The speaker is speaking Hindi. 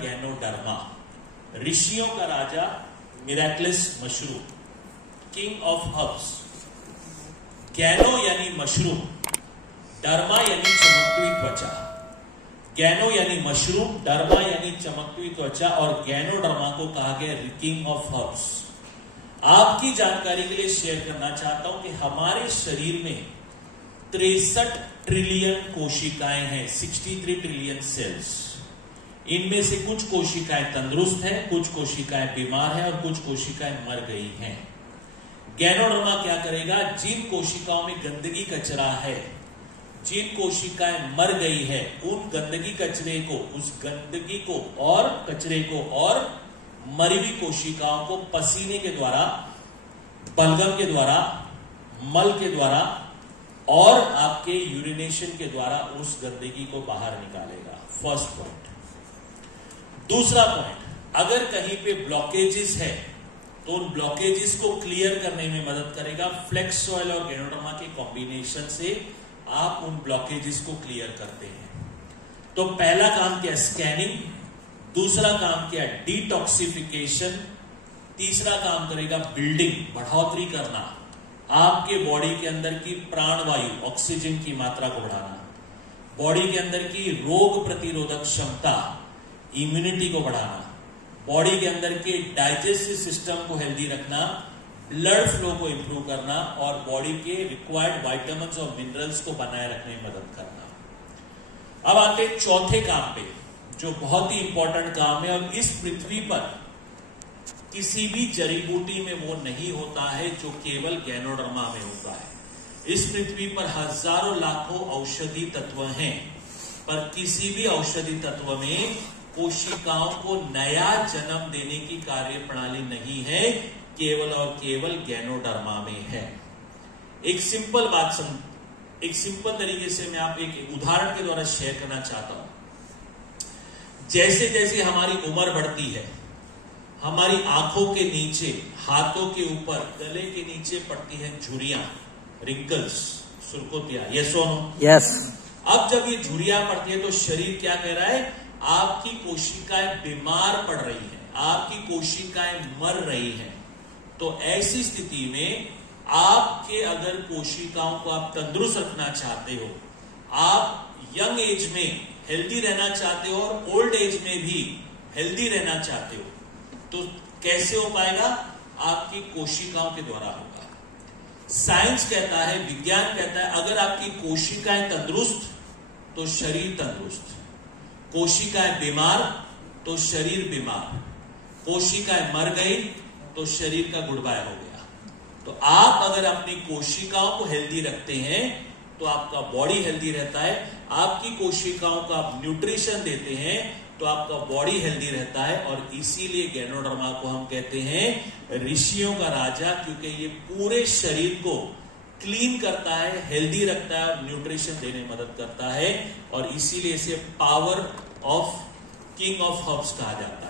गैनोडर्मा, ऋषियों का राजा, Miraculous mushroom, king of herbs. गैनो यानी मशरूम, डर्मा यानी चमकती त्वचा। गैनो यानी मशरूम, डर्मा यानी चमकती त्वचा और गैनोडर्मा को कहा गया किंग ऑफ हर्ब्स। आपकी जानकारी के लिए शेयर करना चाहता हूं कि हमारे शरीर में 63 ट्रिलियन कोशिकाएं हैं, 63 ट्रिलियन सेल्स। इनमें से कुछ कोशिकाएं तंदुरुस्त हैं, कुछ कोशिकाएं बीमार हैं और कुछ कोशिकाएं मर गई हैं। गैनोडर्मा क्या करेगा? जिन कोशिकाओं में गंदगी कचरा है, जिन कोशिकाएं मर गई है, उन गंदगी कचरे को, उस गंदगी को और कचरे को और मरी हुई कोशिकाओं को पसीने के द्वारा, बलगम के द्वारा, मल के द्वारा और आपके यूरिनेशन के द्वारा उस गंदगी को बाहर निकालेगा। First point. दूसरा पॉइंट, अगर कहीं पे ब्लॉकेजेस है तो उन ब्लॉकेजेस को क्लियर करने में मदद करेगा। फ्लेक्स सॉइल और गैनोडर्मा के कॉम्बिनेशन से आप उन ब्लॉकेजेस को क्लियर करते हैं। तो पहला काम क्या? स्कैनिंग। दूसरा काम क्या? डिटॉक्सिफिकेशन। तीसरा काम करेगा बिल्डिंग, बढ़ोतरी करना, आपके बॉडी के अंदर की प्राणवायु, ऑक्सीजन की मात्रा को बढ़ाना, बॉडी के अंदर की रोग प्रतिरोधक क्षमता, इम्यूनिटी को बढ़ाना, बॉडी के अंदर के डाइजेस्टिव सिस्टम को हेल्दी रखना, ब्लड फ्लो को इंप्रूव करना और बॉडी के रिक्वायर्ड विटामिन्स और मिनरल्स को बनाए रखने में मदद करना। अब आते हैं चौथे काम पे, जो बहुत ही इंपॉर्टेंट काम है और इस पृथ्वी पर किसी भी जड़ी बूटी में वो नहीं होता है जो केवल गैनोडर्मा में होता है। इस पृथ्वी पर हजारों लाखों औषधि तत्व हैं, पर किसी भी औषधि तत्व में कोशिकाओं को नया जन्म देने की कार्य प्रणाली नहीं है, केवल और केवल गैनोडर्मा में है। एक सिंपल बात एक सिंपल तरीके से मैं आप एक उदाहरण के द्वारा शेयर करना चाहता हूं। जैसे जैसे हमारी उम्र बढ़ती है, हमारी आंखों के नीचे, हाथों के ऊपर, गले के नीचे पड़ती हैं झुर्रियां, रिंकल्स, सुर्खुतियां। यस और नो? यस। अब जब ये झुर्रियां पड़ती है तो शरीर क्या कह रहा है? आपकी कोशिकाएं बीमार पड़ रही हैं, आपकी कोशिकाएं मर रही हैं। तो ऐसी स्थिति में आपके अगर कोशिकाओं को आप तंदुरुस्त रखना चाहते हो, आप यंग एज में हेल्दी रहना चाहते हो और ओल्ड एज में भी हेल्दी रहना चाहते हो, तो कैसे हो पाएगा? आपकी कोशिकाओं के द्वारा होगा। साइंस कहता है, विज्ञान कहता है, अगर आपकी कोशिकाएं तंदुरुस्त तो शरीर तंदुरुस्त, कोशिकाएं बीमार तो शरीर बीमार, कोशिकाएं मर गई तो शरीर का गुड बाय हो गया। तो आप अगर अपनी कोशिकाओं को हेल्दी रखते हैं तो आपका बॉडी हेल्दी रहता है। आपकी कोशिकाओं को आप न्यूट्रिशन देते हैं तो आपका बॉडी हेल्दी रहता है। और इसीलिए गैनोडर्मा को हम कहते हैं ऋषियों का राजा, क्योंकि ये पूरे शरीर को क्लीन करता है, हेल्दी रखता है और न्यूट्रिशन देने में मदद करता है। और इसीलिए इसे power of king of herbs कहा जाता है।